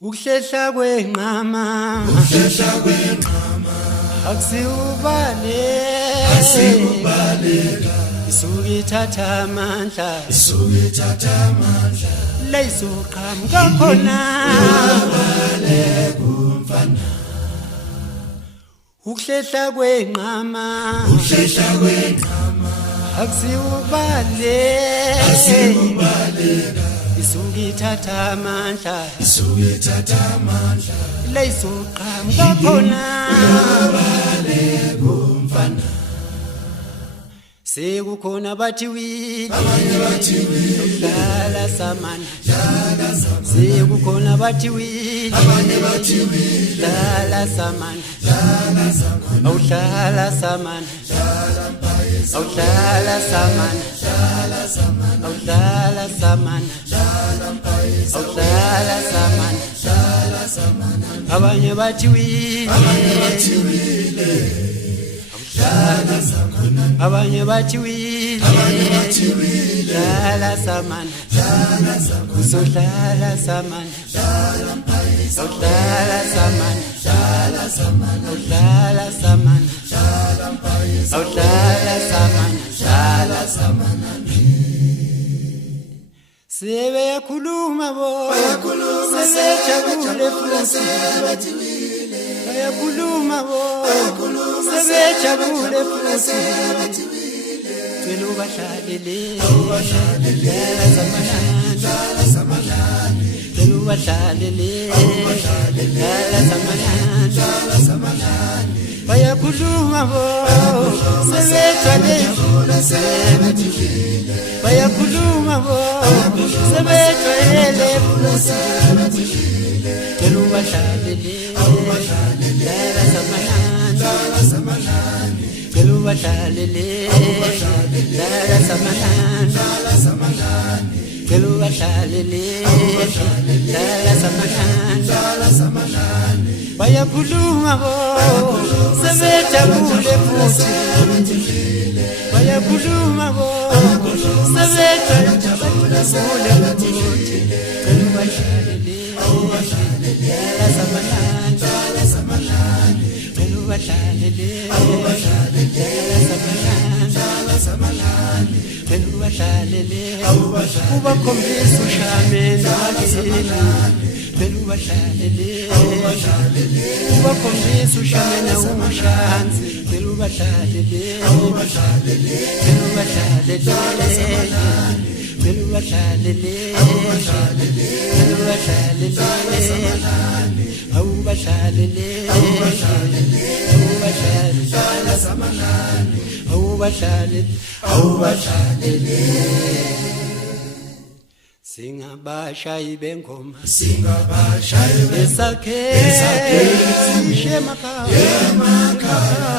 Ukuhlehla kwenqama akusiubaleka isuke ithatha amandla leyisoqhamuka khona ukuhlehla kwenqama akusiubaleka isuke ithatha amandla leyisoqhamuka khona sekukhona bathi wili dala samana sekukhona bathi wili dala samana awudlala samana awudlala samana awudlala samana awudlala samana abanye bathi wili abanye bathi wili dala samana usodlala samana awudlala samana awudlala samana awudlala samana sebeyakhuluma bo sebejabule futhi bayakhuluma bo sebejabule futhi cela ubahlalele dala samanani cela ubahlalele dala samanani bayakhuluma bo sebejwayele bayakhuluma bo sebejwayele cela ubahlalele dala samanani cela ubahlalele dala samanani cela ubahlalele dala samanani bayakhuluma bo sebejabule futhi bayakhuluma bo sebejabule futhi cela ubahlalele dala samanani cela ubahlalele dala samanani cela ubahlalele ubakhombisa ushameni wakini cela ubahlalele ubakhombisa ushameni ushansi cela ubahlalele cela ubahlalele cela ubahlalele awubahlalele awubahlalele singabashayi bengoma esakhe emakhaya